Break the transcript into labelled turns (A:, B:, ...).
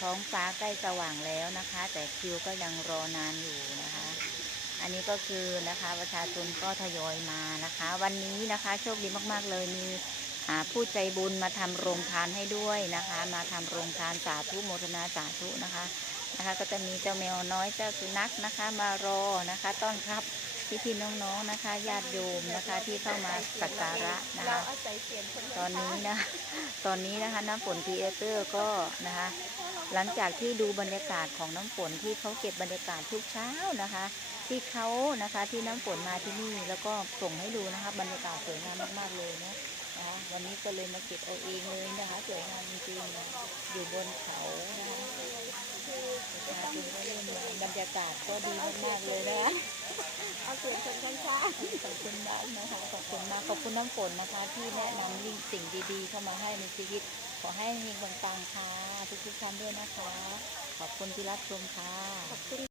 A: ท้องฟ้าใกล้สว่างแล้วนะคะ แต่คิวก็ยังรอนานอยู่นะคะ อันนี้ก็คือนะคะประชาชนก็ทยอยมานะคะ วันนี้นะคะโชคดีมากๆเลยมีอ่าผู้ใจบุญมาทำโรงทานให้ด้วยนะคะ มาทำโรงทานสาธุโมทนาสาธุนะคะนะคะ ก็จะมีเจ้าแมวน้อยเจ้าสุนัขนะคะ มารอนะคะต้อนรับพี่ๆน้องๆนะคะญาติโยมนะคะที่เข้ามาสักการะนะ
B: เรา
A: คะ
B: อาศัยเสียงคน
A: ตอนนี้นะ ตอนนี้นะคะน้ำฝนทีเอเตอร์ก็นะคะ หลังจากที่ดูบรรยากาศของน้ำฝนที่เขาเก็บบรรยากาศทุกเช้านะคะ ที่เขานะคะที่น้ำฝนมาที่นี่แล้วก็ส่งให้ดูนะคะ บรรยากาศสวยงามมากๆเลยนะนะคะวันนี้ก็เลยมาเก็บเอาเองเลยนะคะสวยงามจริงๆอยู่บนเขานะคะประชาชนก็เริ่มมาบรรยากาศก็ดีมากๆเลยนะคะ
B: เอาเสียงคนข้าง
A: ขอบคุณมากนะคะขอบคุณมากขอบคุณน้ำฝนนะคะ ที่แนะนำสิ่งดีๆ เข้ามาให้ในชีวิต ขอให้เฮงปังค่ะ ทุกท่านด้วยนะคะ ขอบคุณที่รับชมค่ะ
B: ขอบคุณ